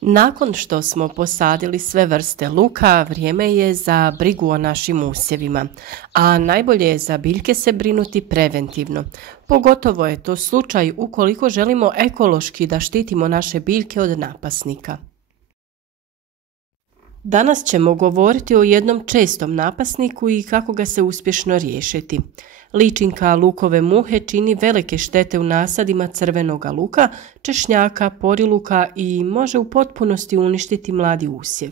Nakon što smo posadili sve vrste luka, vrijeme je za brigu o našim usjevima, a najbolje je za biljke se brinuti preventivno. Pogotovo je to slučaj ukoliko želimo ekološki da štitimo naše biljke od napasnika. Danas ćemo govoriti o jednom čestom napasniku i kako ga se uspješno riješiti. Ličinka lukove muhe čini velike štete u nasadima crvenog luka, češnjaka, poriluka i može u potpunosti uništiti mladi usjev.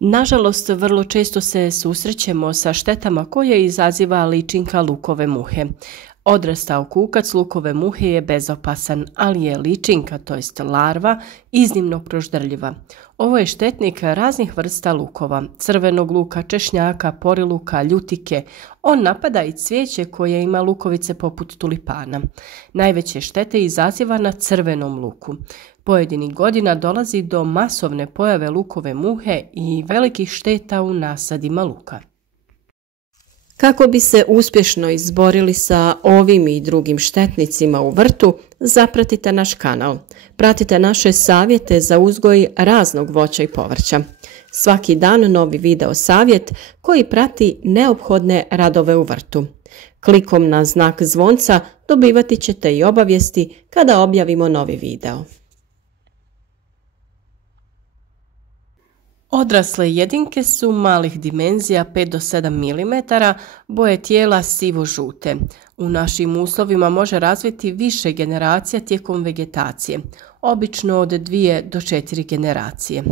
Nažalost, vrlo često se susrećemo sa štetama koje izaziva ličinka lukove muhe. Odrastao kukac lukove muhe je bezopasan, ali je ličinka, to jest larva, iznimno proždrljiva. Ovo je štetnik raznih vrsta lukova, crvenog luka, češnjaka, poriluka, ljutike. On napada i cvijeće koje ima lukovice poput tulipana. Najveće štete izaziva na crvenom luku. Pojedinih godina dolazi do masovne pojave lukove muhe i velikih šteta u nasadima luka. Kako bi se uspješno izborili sa ovim i drugim štetnicima u vrtu, zapratite naš kanal. Pratite naše savjete za uzgoj raznog voća i povrća. Svaki dan novi video savjet koji prati neophodne radove u vrtu. Klikom na znak zvonca dobivati ćete i obavijesti kada objavimo novi video. Odrasle jedinke su malih dimenzija 5 do 7 mm, boje tijela sivo-žute. U našim uslovima može razviti više generacija tijekom vegetacije, obično od 2 do 4 generacije.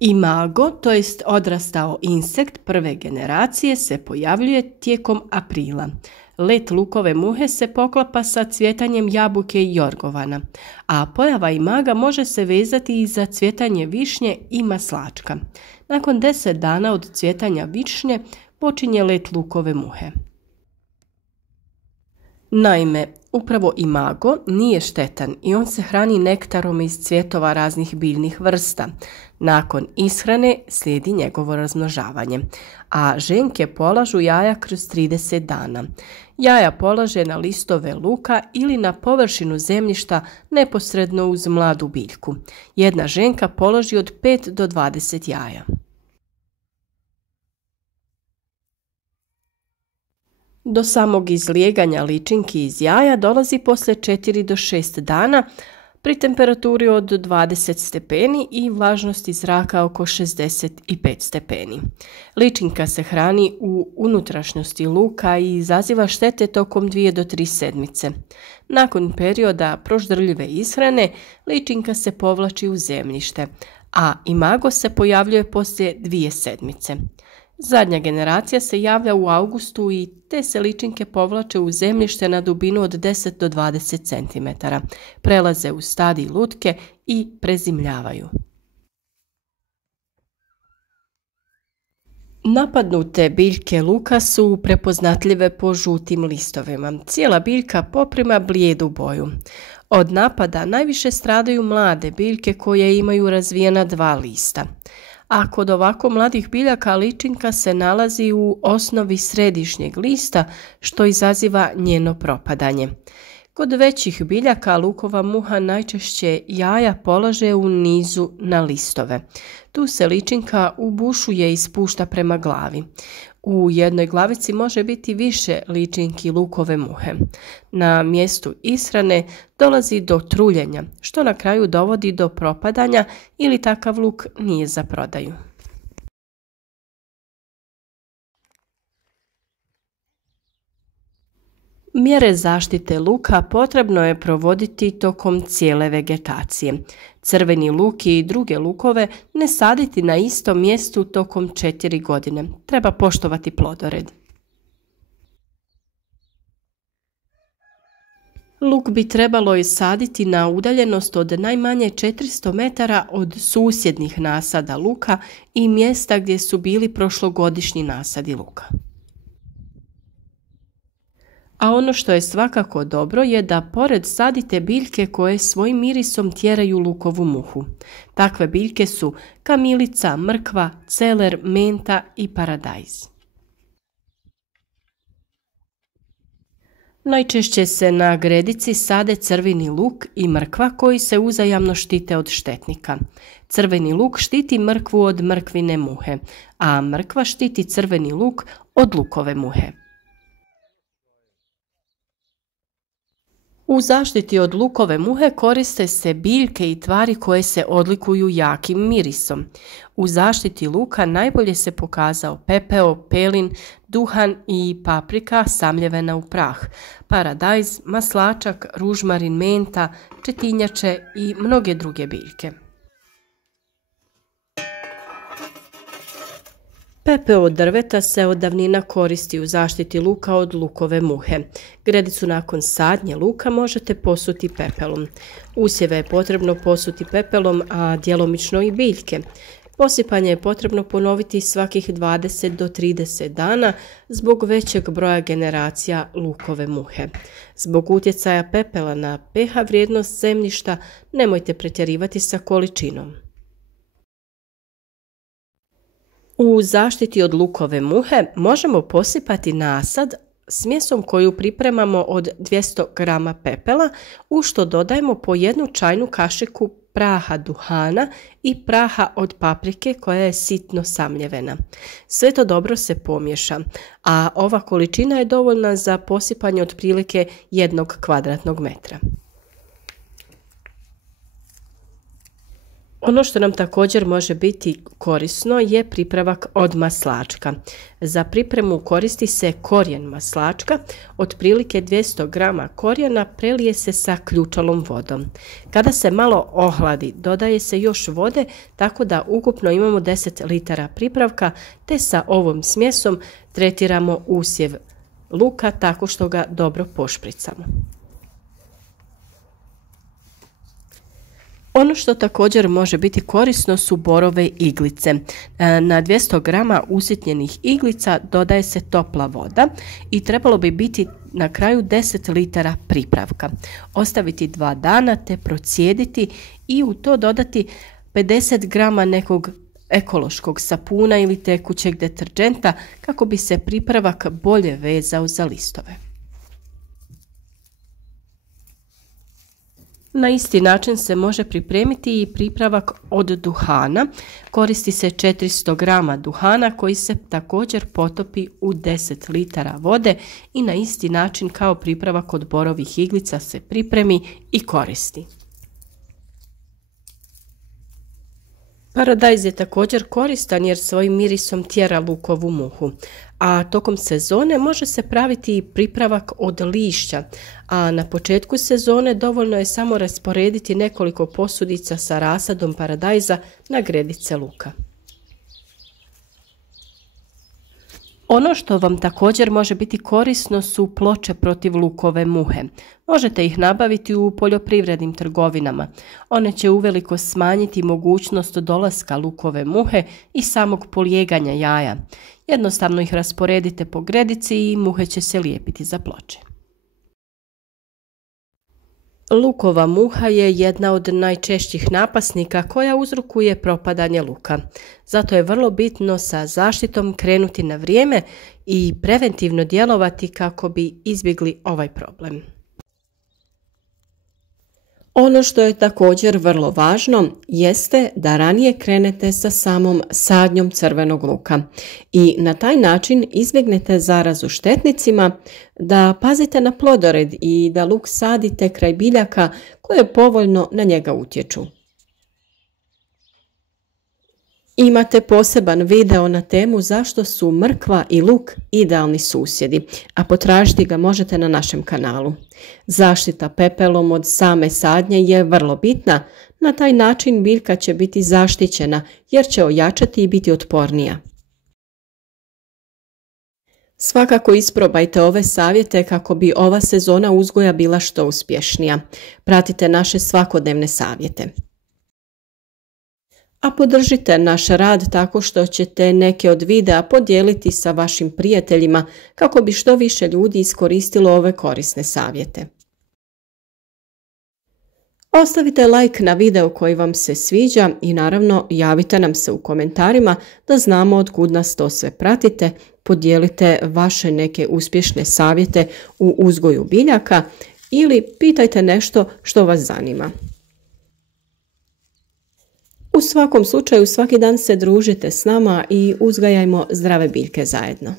Imago, to jest odrastao insekt prve generacije, se pojavljuje tijekom aprila. Let lukove muhe se poklapa sa cvjetanjem jabuke i jorgovana, a pojava imaga može se vezati i za cvjetanje višnje i maslačka. Nakon 10 dana od cvjetanja višnje počinje let lukove muhe. Naime, upravo imago nije štetan i on se hrani nektarom iz cvjetova raznih biljnih vrsta. Nakon ishrane slijedi njegovo razmnožavanje, a ženke polažu jaja kroz 30 dana. Jaja polaže na listove luka ili na površinu zemljišta neposredno uz mladu biljku. Jedna ženka položi od 5 do 20 jaja. Do samog izlijeganja ličinki iz jaja dolazi poslije 4 do 6 dana pri temperaturi od 20 stepeni i vlažnosti zraka oko 65 stepeni. Ličinka se hrani u unutrašnjosti luka i izaziva štete tokom 2 do 3 sedmice. Nakon perioda proždrljive ishrane, ličinka se povlači u zemljište, a imago se pojavljuje poslije 2 sedmice. Zadnja generacija se javlja u augustu i te se ličinke povlače u zemljište na dubinu od 10 do 20 cm. Prelaze u stadij lutke i prezimljavaju. Napadnute biljke luka su prepoznatljive po žutim listovima. Cijela biljka poprima blijedu boju. Od napada najviše stradaju mlade biljke koje imaju razvijena 2 lista. A kod ovako mladih biljaka ličinka se nalazi u osnovi središnjeg lista, što izaziva njeno propadanje. Kod većih biljaka lukova muha najčešće jaja polaže u nizu na listove. Tu se ličinka ubušuje i spušta prema glavi. U jednoj glavici može biti više ličinki lukove muhe. Na mjestu ishrane dolazi do truljenja, što na kraju dovodi do propadanja ili takav luk nije za prodaju. Mjere zaštite luka potrebno je provoditi tokom cijele vegetacije. Crveni luk i druge lukove ne saditi na istom mjestu tokom 4 godine. Treba poštovati plodored. Luk bi trebalo i saditi na udaljenost od najmanje 400 metara od susjednih nasada luka i mjesta gdje su bili prošlogodišnji nasadi luka. A ono što je svakako dobro je da pored sadite biljke koje svojim mirisom tjeraju lukovu muhu. Takve biljke su kamilica, mrkva, celer, menta i paradajz. Najčešće se na gredici sade crveni luk i mrkva koji se uzajamno štite od štetnika. Crveni luk štiti mrkvu od mrkvine muhe, a mrkva štiti crveni luk od lukove muhe. U zaštiti od lukove muhe koriste se biljke i tvari koje se odlikuju jakim mirisom. U zaštiti luka najbolje se pokazao pepeo, pelin, duhan i paprika samljevena u prah, paradajz, maslačak, ružmarin, menta, četinjače i mnoge druge biljke. Pepeo od drveta se od davnina koristi u zaštiti luka od lukove muhe. Gredicu nakon sadnje luka možete posuti pepelom. Usjeve je potrebno posuti pepelom, a djelomično i biljke. Posipanje je potrebno ponoviti svakih 20 do 30 dana zbog većeg broja generacija lukove muhe. Zbog utjecaja pepela na pH vrijednost zemljišta nemojte pretjerivati sa količinom. U zaštiti od lukove muhe možemo posipati nasad smjesom koju pripremamo od 200 g pepela, u što dodajemo po 1 čajnu kašiku praha duhana i praha od paprike koja je sitno samljevena. Sve to dobro se pomiješa, a ova količina je dovoljna za posipanje otprilike 1 kvadratnog metra. Ono što nam također može biti korisno je pripravak od maslačka. Za pripremu koristi se korijen maslačka, otprilike 200 g korijena prelije se sa ključalom vodom. Kada se malo ohladi, dodaje se još vode, tako da ukupno imamo 10 litara pripravka, te sa ovom smjesom tretiramo usjev luka tako što ga dobro pošpricamo. Ono što također može biti korisno su borove iglice. Na 200 g usitnjenih iglica dodaje se topla voda i trebalo bi biti na kraju 10 litara pripravka. Ostaviti 2 dana te procijediti i u to dodati 50 g nekog ekološkog sapuna ili tekućeg deterdženta kako bi se pripravak bolje vezao za listove. Na isti način se može pripremiti i pripravak od duhana. Koristi se 400 g duhana koji se također potopi u 10 litara vode i na isti način kao pripravak od borovih iglica se pripremi i koristi. Paradajz je također koristan jer svojim mirisom tjera lukovu muhu, a tokom sezone može se praviti i pripravak od lišća, a na početku sezone dovoljno je samo rasporediti nekoliko posudica sa rasadom paradajza na gredice luka. Ono što vam također može biti korisno su ploče protiv lukove muhe. Možete ih nabaviti u poljoprivrednim trgovinama. One će uveliko smanjiti mogućnost dolaska lukove muhe i samog polijeganja jaja. Jednostavno ih rasporedite po gredici i muhe će se lijepiti za ploče. Lukova muha je jedna od najčešćih napasnika koja uzrokuje propadanje luka. Zato je vrlo bitno sa zaštitom krenuti na vrijeme i preventivno djelovati kako bi izbjegli ovaj problem. Ono što je također vrlo važno jeste da ranije krenete sa samom sadnjom crvenog luka i na taj način izbjegnete zarazu štetnicima, da pazite na plodored i da luk sadite kraj biljaka koje povoljno na njega utječu. Imate poseban video na temu zašto su mrkva i luk idealni susjedi, a potražiti ga možete na našem kanalu. Zaštita pepelom od same sadnje je vrlo bitna, na taj način biljka će biti zaštićena jer će ojačati i biti otpornija. Svakako isprobajte ove savjete kako bi ova sezona uzgoja bila što uspješnija. Pratite naše svakodnevne savjete. A podržite naš rad tako što ćete neke od videa podijeliti sa vašim prijateljima kako bi što više ljudi iskoristilo ove korisne savjete. Ostavite like na video koji vam se sviđa i naravno javite nam se u komentarima da znamo od kud nas to sve pratite. Podijelite vaše neke uspješne savjete u uzgoju biljaka ili pitajte nešto što vas zanima. U svakom slučaju svaki dan se družite s nama i uzgajajmo zdrave biljke zajedno.